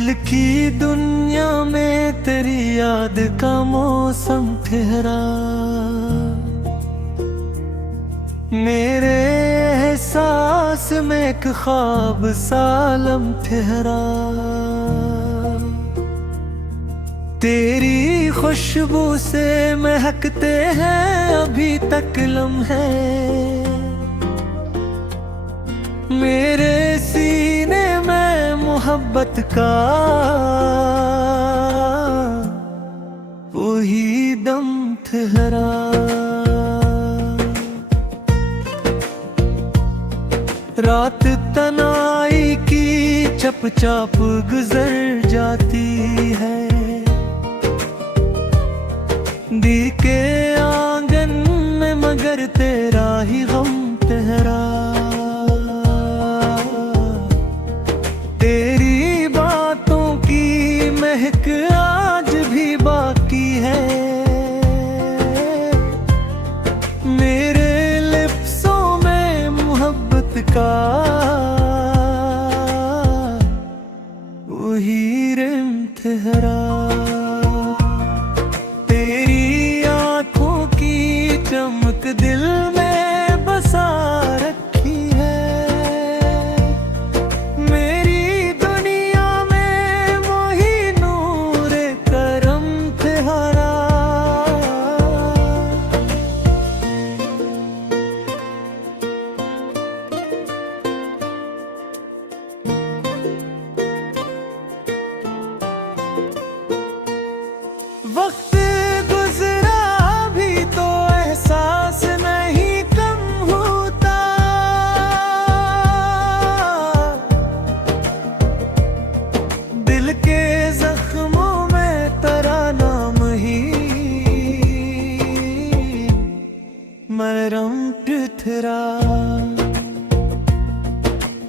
दिल की दुनिया में तेरी याद का मौसम ठहरा, मेरे एहसास में एक ख्वाब सालम ठहरा। तेरी खुशबू से महकते हैं अभी तक लम्हे, मेरे सीने में मोहब्बत का वही दम ठहरा। रात तनाई की चपचाप गुजर जाती है, दी के आंगन में मगर तेरा ही गम ठहरा। तेरी बातों की महक आज भी बाकी है, मेरे लिप्सों में मोहब्बत का वही रिम ठहरा। तेरी आंखों की चमक दिल में बसा रखी है, मेरी दुनिया में वही नूर करम ठहरा। वक्त गुजरा भी तो एहसास नहीं कम होता, दिल के जख्मों में तेरा नाम ही मरहम ठहरा।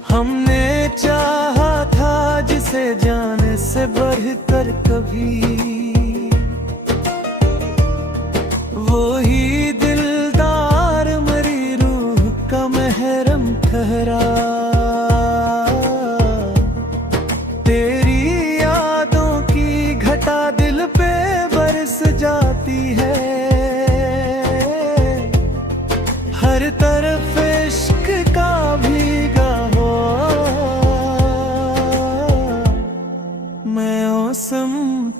हमने चाहा था जिसे जाने से बढ़कर कभी, वही दिलदार मरी रूह का महरम ठहरा। तेरी यादों की घटा दिल पे बरस जाती है, हर तरफ इश्क का भीगा हुआ मौसम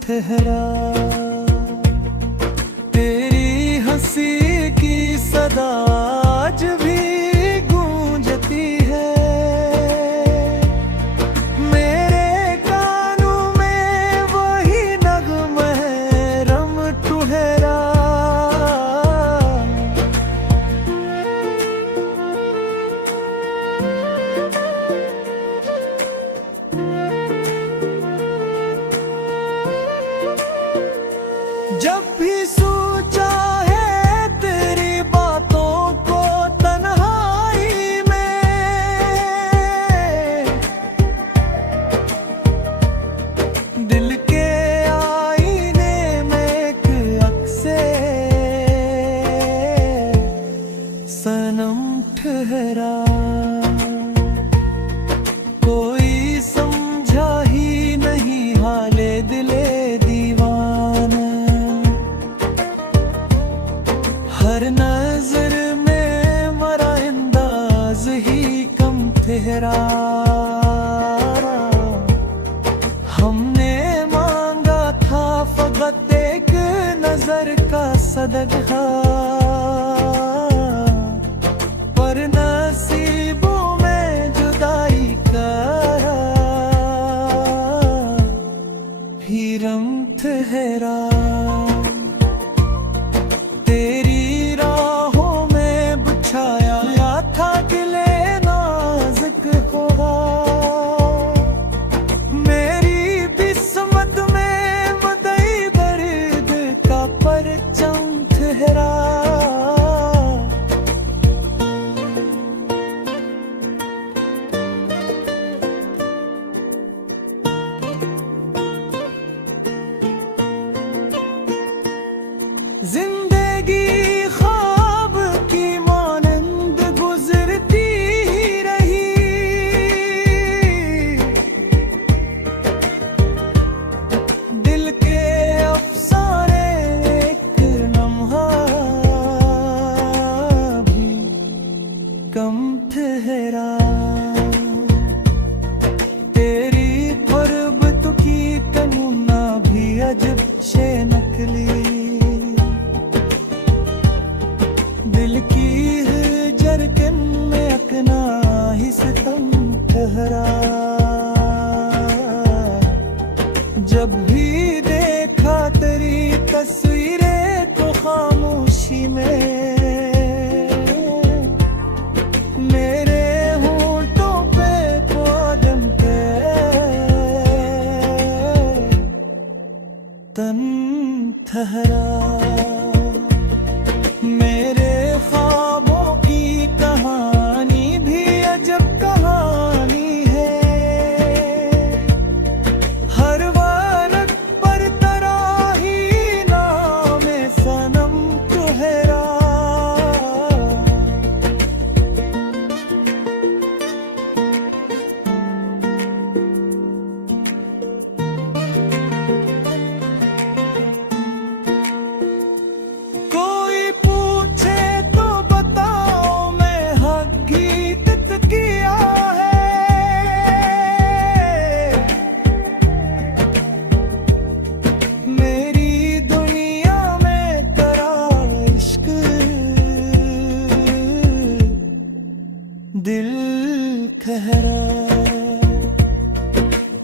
ठहरा। तेरी हंसी की सदा आज भी गूंजती है, मेरे कानों में वही नगमा है रम ठहरा। जब भी सोचा है तेरी बातों को तन्हाई में, दिल के आईने में एक अक्से सनम ठहरा। कोई समझा ही नहीं हाले दिले दीवाना, हर नजर में मरा अंदाज ही कम ठहरा। हमने मांगा था फकत एक नजर का सदका, पर नसीबों में जुदाई का भी रम ठहरा। तेरी राहों में बिछाया था गिले नाजुक होगा, मेरी किस्मत में मदई दर्द का परचम ठहरा। जिंदगी ख्वाब की मानंद गुजरती रही, शे नकली, दिल की जरकन में अकना ही सितम ठहरा। जब भी देखा तेरी तस्वीरें तो खामोशी में मेरे होंठों पे कदम के तन ठहरा। मेरे ख्वाबों की कहानी भी अजब कहानी है, हर वक्त पर तरह ही नाम सनम तुहरा। कोई पूछे तो बताओ मैं हक गीत किया है, मेरी दुनिया में तेरा इश्क दिल खहरा।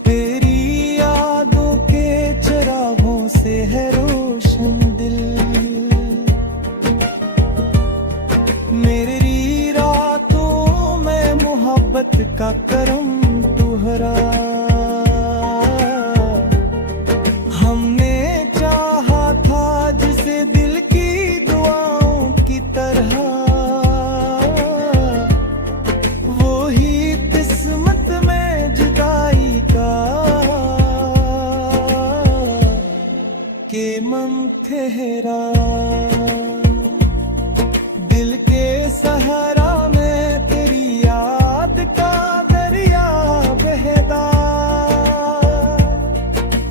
तेरी यादों के चरागों से है रोशन दिल, मेरी रातों में मोहब्बत का करम तुहरा। हमने चाहा था जिसे दिल की दुआओं की तरह, वो ही किस्मत में जुदाई का के मन ठहरा। दिल के सहारा में तेरी याद का दरिया बहता,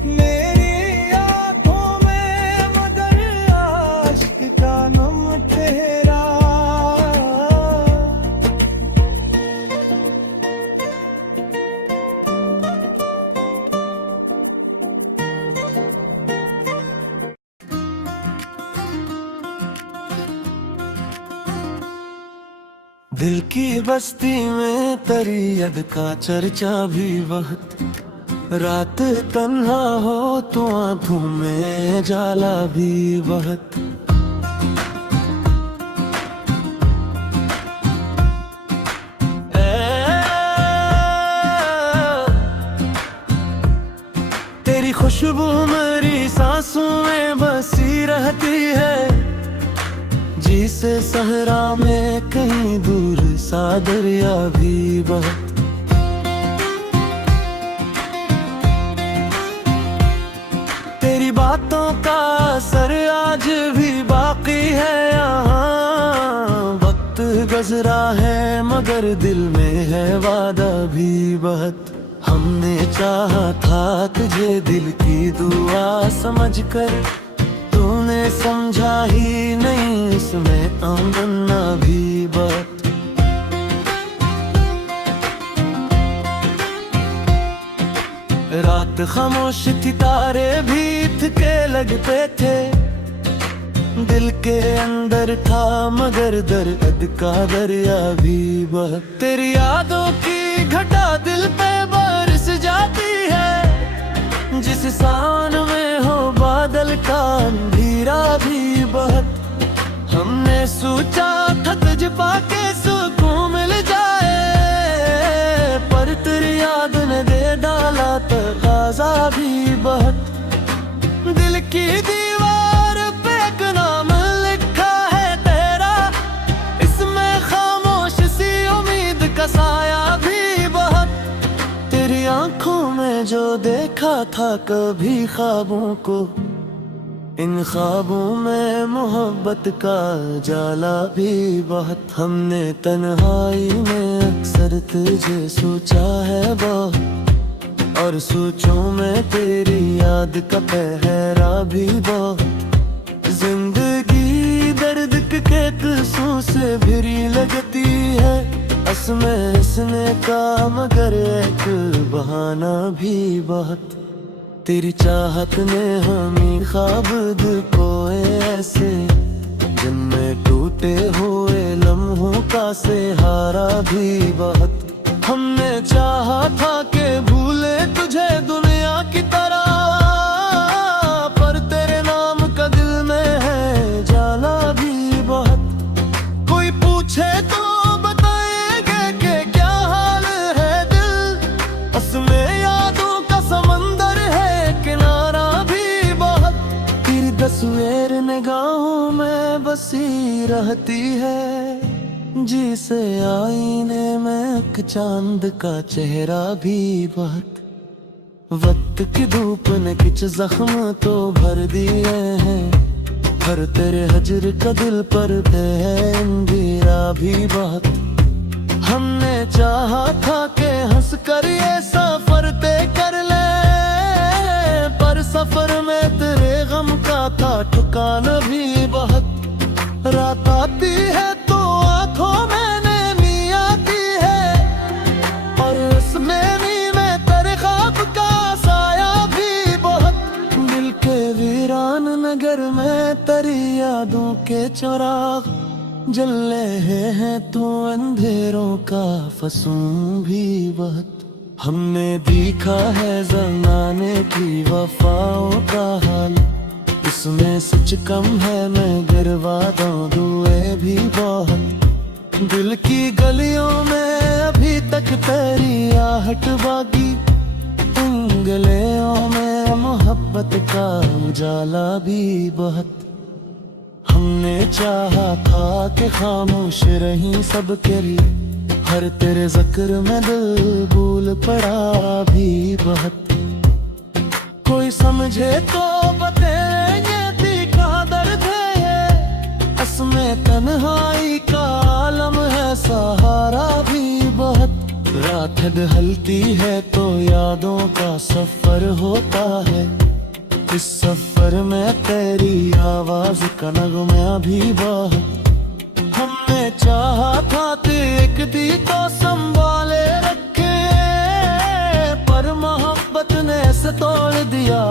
मेरी आंखों में मदर आशिक का नम ठहरा। दिल की बस्ती में तेरी याद का चर्चा भी बहुत, रात तन्हा हो तो आंखों में जाला भी बहुत। तेरी खुशबू मेरी सांसों में बसी रहती है, जिसे सहरा में कहीं दूर सा दरिया भी बहुत। तेरी बातों का असर आज भी बाकी है यहाँ, वक्त गुजरा है मगर दिल में है वादा भी बहुत। हमने चाहा था तुझे दिल की दुआ समझकर, तूने समझा ही नहीं इसमें आंगना भी बात। रात खामोश थी तारे भी थके लगते थे, दिल के अंदर था मगर दर्द का दरिया भी बह। तेरी यादों की घटा दिल पे बरस जाती है, जिस सान में हो बादल का अंधेरा भी बहुत। हमने सोचा था तुझ पाके सुकून मिल जाए, पर तेरी याद ने दे डाला तकाज़ा भी बहुत। दिल की दीवार पे एक नाम लिखा है तेरा, इसमें खामोश सी उम्मीद का साया भी बहुत। तेरी आंखों में जो देखा था कभी ख्वाबों को, इन ख्वाबों में मोहब्बत का जाला भी बहुत। हमने तन्हाई में अक्सर तुझे सोचा है बहुत, और सोचों में तेरी याद का पहरा भी बहुत। जिंदगी दर्द के किस्सों से भरी लगती है, असमें हंसने का मगर एक बहाना भी बहुत। तेरी चाहत ने हमें ख्वाब खोए ऐसे, जिनमें टूटे हुए लम्हों का सहारा भी बहुत। हमने चाहा था कि भूले तुझे दुनिया की तरह, पर तेरे नाम का दिल में है जाला भी बहुत। कोई पूछे तो बताएंगे कि क्या हाल है दिल, उसमें यादों का समंदर है किनारा भी बहुत। तेरी तस्वीर निगाहों में बसी रहती है, जिसे आईने में एक चांद का चेहरा भी बहुत। वक्त की धूप ने कुछ जख्म तो भर दिए हैं, हर तेरे हजर का दिल पर है अंधेरा भी बहुत। हमने चाहा था कि हंस कर ये सफर तय कर ले, पर सफर में तेरे गम का था ठिकाना भी बहुत। रात आती है तो आंखों में नींद आती है, और उसमें नींद में तेरे ख्वाब का साया भी बहुत। दिल के वीरान नगर में तेरी यादों के चिराग जल रहे हैं, तो अंधेरों का फसूं भी बहुत। हमने देखा है ज़माने की वफाओं का हाल, इसमें सच कम है मगर वादों दुए भी बहुत। दिल की गलियों में अभी तक तेरी आहट बाकी, उंगलियों में मोहब्बत का उजाला भी बहुत। हमने चाहा था कि खामोश रही सबके लिए, हर तेरे जिक्र में दिल भूल पड़ा भी बहुत। कोई समझे तो बताएंगे तीखा दर्द है, इसमें तन्हाई का आलम है सहारा भी बहुत। रात ढलती है तो यादों का सफर होता है, इस सफर में तेरी आवाज का नगमा भी बहुत। हमने चाहा था कि एक दी तो संभाले रखे, पर मोहब्बत ने इसे तोड़ दिया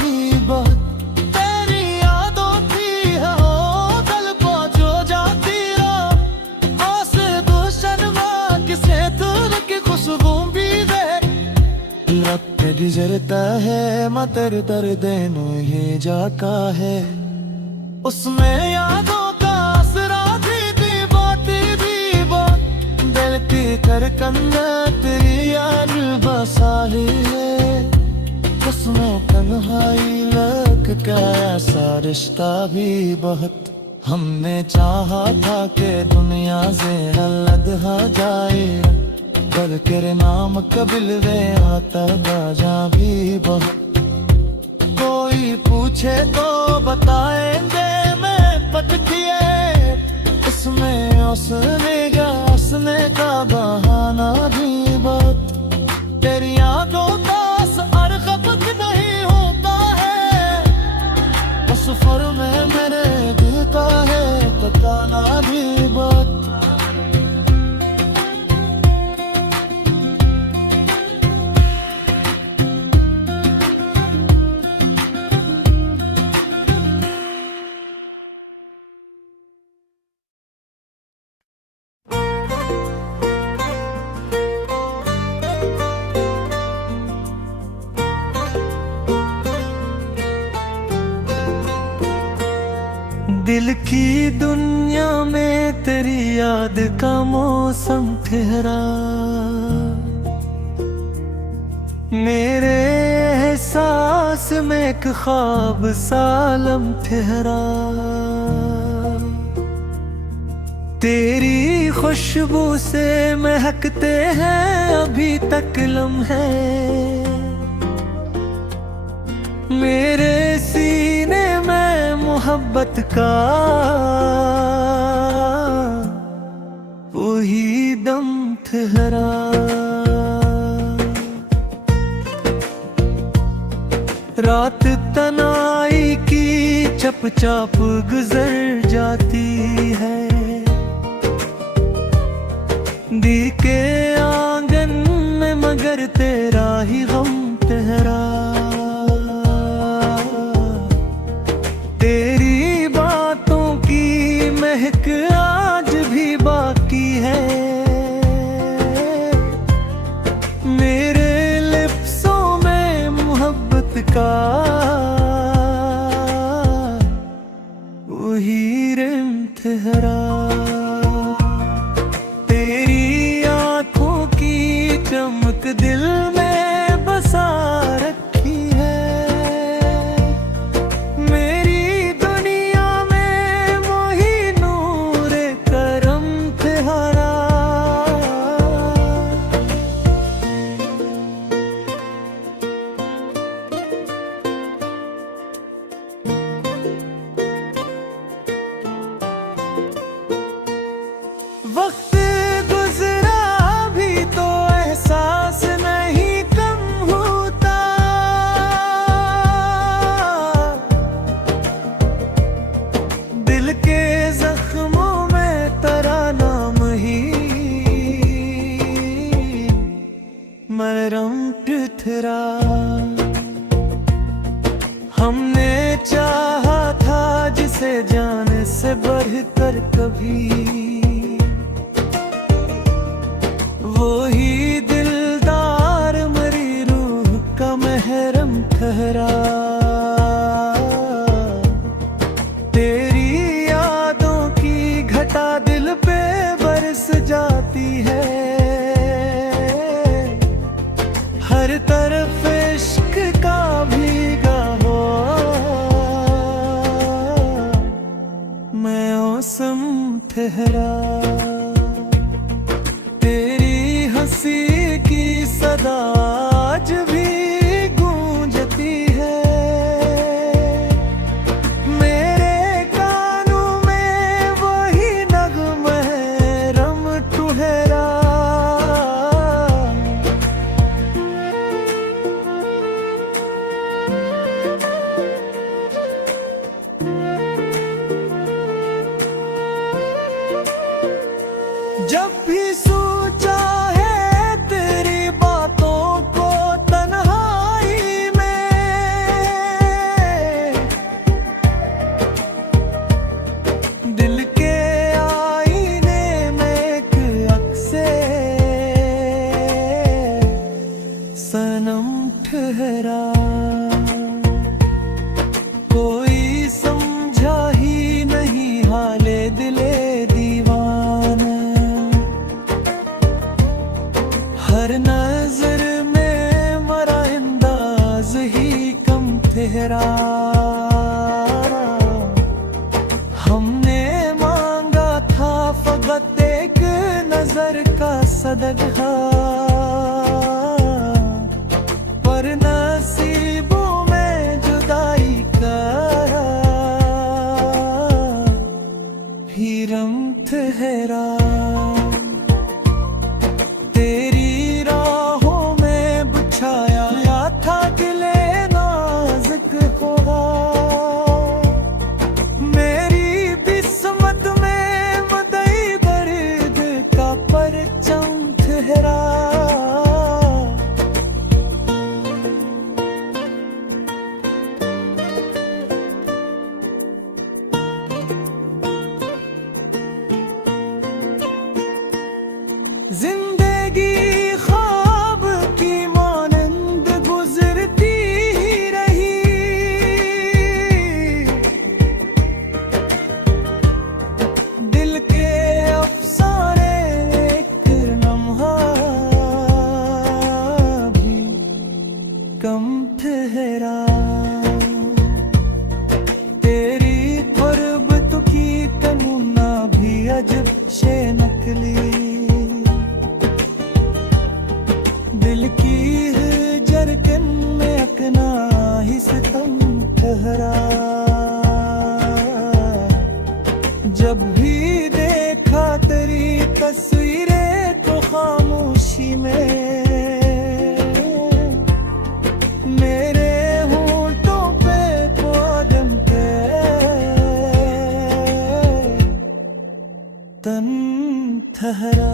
भी बहुत। तेरी यादों की है हो दिल को जो जाती रहो, आसे दूषण माँ किसे दूर की खुशबू भी दे। रब गुजरता है मतर दर्द नहीं जाता है, उसमें यादों का असरा थी बातें भी बहुत। दिल की करकंद तेरी याद बसा है, उसमें तन्हाई लग गया ऐसा रिश्ता भी बहुत। हमने चाहा था कि दुनिया से अलग हो जाए, पर तेरे नाम कबिल वे आता बाजा भी बहुत। कोई पूछे तो बताएंगे मैं पटकिए, इसमें उसने का बहाना भी बहुत। तेरी यादों का असर खपत नहीं होता है, उस सफर में मेरे दिल का है ठिकाना भी बहुत। दिल की दुनिया में तेरी याद का मौसम ठहरा, मेरे एहसास में एक ख्वाब सालम ठहरा। तेरी खुशबू से महकते हैं अभी तक लम्हे, मेरे सीने में मोहब्बत का वही दम ठहरा। रात तनाई की चपचाप गुजर जाती है, दी के आंगन में मगर तेरा ही गम ठहरा। ठहरा। तेरी आंखों की चमक दिल में बसा रखी है। मेरी दुनिया में वही नूर करम ठहरा। वक्त गुजरा भी तो एहसास नहीं कम होता। दिल के जख्मों में तेरा नाम ही मरहम ठहरा। हमने चाहा था जिसे जान से बढ़कर कभी, वही दिलदार मरी रूह का महरम ठहरा। तेरी यादों की घटा दिल पे बरस जाती है। हर तरफ इश्क का भीगा हो मैं मौसम ठहरा। हंसी की सदा आज भी गूंजती है। मेरे कानों में वही नग़्मा है रम ठहरा। जब भी सोचा दिल के आईने में एक अक्से सनम ठहरा। कोई समझा ही नहीं हाले दिले दीवाना। हर नजर में मरा अंदाज ही कम ठहरा। हमने मांगा था फकत एक नजर का सदका, पर नसीबों में जुदाई का भीरम ठहरा। तेरी राहों में बिछाया था गिले नाजुक खोहा। जिंदगी ख्वाब की मानंद गुजरती ही रही। दिल के अफसाने एक लम्हा भी कम ठहरा। तेरी गुर्बत की तमन्ना भी अजब से नकली। दिल की जरकन में अपना ही सितम ठहरा। जब भी देखा तेरी तस्वीरें तो खामोशी में मेरे होंठों पे कदम पे तन ठहरा।